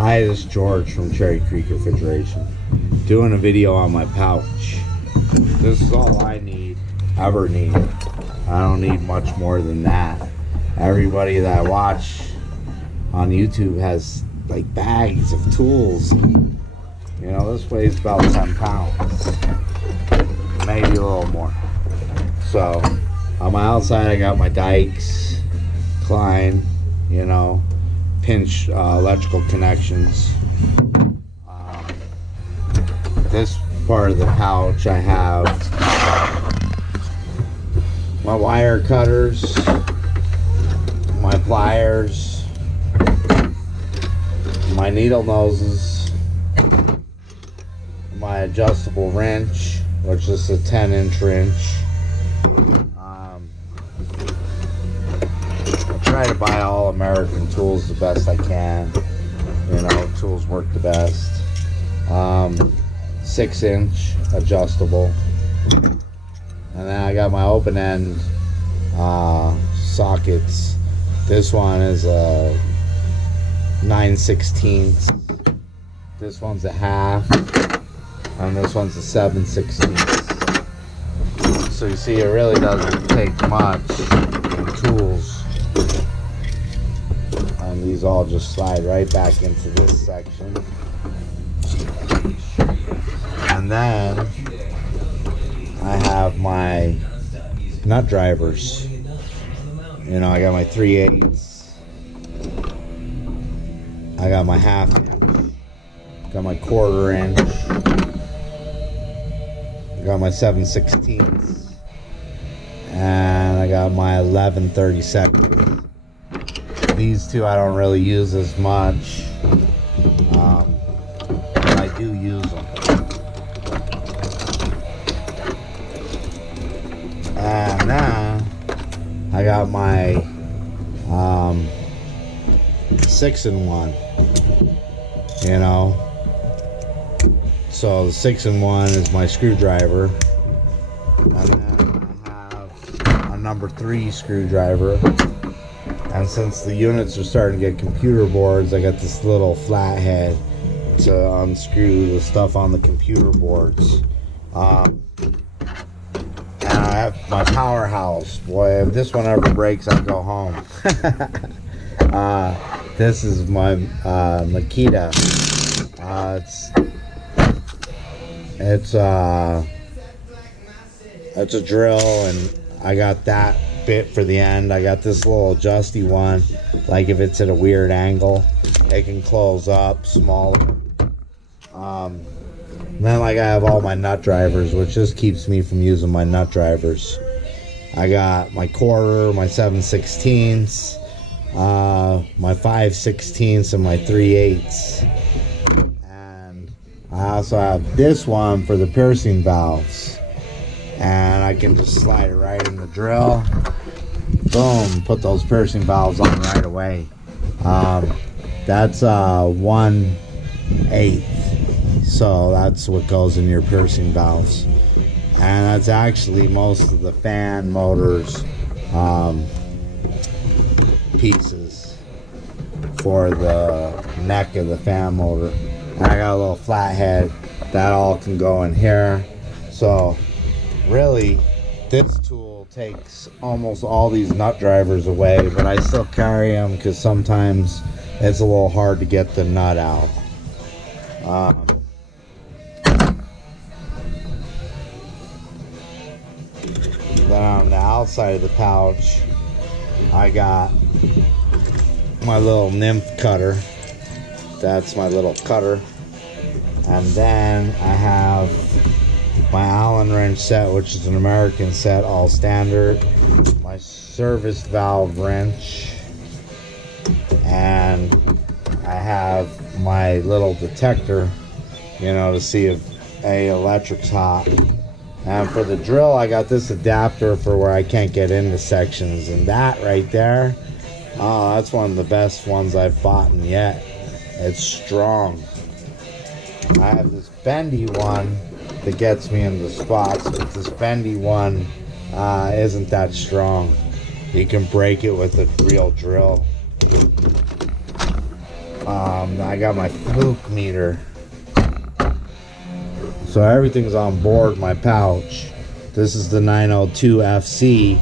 Hi, this is George from Cherry Creek Refrigeration, doing a video on my pouch. This is all I ever need. I don't need much more than that. Everybody that I watch on YouTube has like bags of tools. You know, this weighs about 10 pounds, maybe a little more. So on my outside I got my dikes, Kline, you know, pinch electrical connections. This part of the pouch I have my wire cutters, my pliers, my needle noses, my adjustable wrench, which is a 10-inch wrench. I try to buy all American tools the best I can. You know, tools work the best. 6-inch adjustable. And then I got my open end sockets. This one is a 9/16. This one's a half. And this one's a 7/16. So you see, it really doesn't take much in tools. And these all just slide right back into this section. And then I have my nut drivers. You know, I got my 3/8. I got my 1/2 inch. Got my 1/4 inch. I got my 7/16. And I got my 11/32. These two I don't really use as much, but I do use them. And then I got my 6-in-1, you know. So the 6-in-1 is my screwdriver, and then I have a number 3 screwdriver. And since the units are starting to get computer boards, I got this little flathead to unscrew the stuff on the computer boards. And I have my powerhouse. Boy, if this one ever breaks, I'll go home. This is my Makita. It's a drill, and I got that bit for the end. I got this little adjusty one, like if it's at a weird angle it can close up smaller. Then like I have all my nut drivers, which just keeps me from using my nut drivers. I got my 1/4, my 7/16, my 5/16, and my 3/8. And I also have this one for the piercing valves, and I can just slide it right in the drill. Boom, put those piercing valves on right away. That's 1/8, so that's what goes in your piercing valves. And that's actually most of the fan motors pieces for the neck of the fan motor. And I got a little flathead that all can go in here. So really, this tool takes almost all these nut drivers away, but I still carry them because sometimes it's a little hard to get the nut out. Then on the outside of the pouch, I got my little nymph cutter. That's my little cutter. And then I have my Allen wrench set, which is an American set, all standard. My service valve wrench. And I have my little detector, you know, to see if electric's hot. And for the drill, I got this adapter for where I can't get into sections. And that right there, oh, that's one of the best ones I've bought yet. It's strong. I have this bendy one that gets me into spots, but this bendy one isn't that strong. You can break it with a real drill. I got my Fluke meter. So everything's on board my pouch. This is the 902 FC,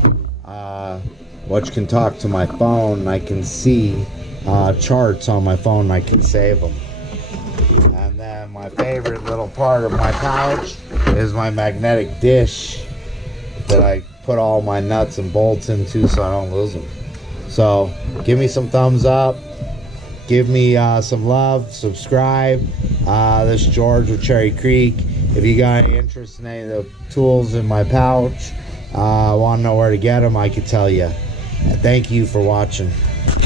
which can talk to my phone. I can see charts on my phone. I can save them. And then my favorite little part of my pouch is my magnetic dish that I put all my nuts and bolts into so I don't lose them. So give me some thumbs up. Give me some love. Subscribe. This is George with Cherry Creek. If you got any interest in any of the tools in my pouch, want to know where to get them, I could tell you. Thank you for watching.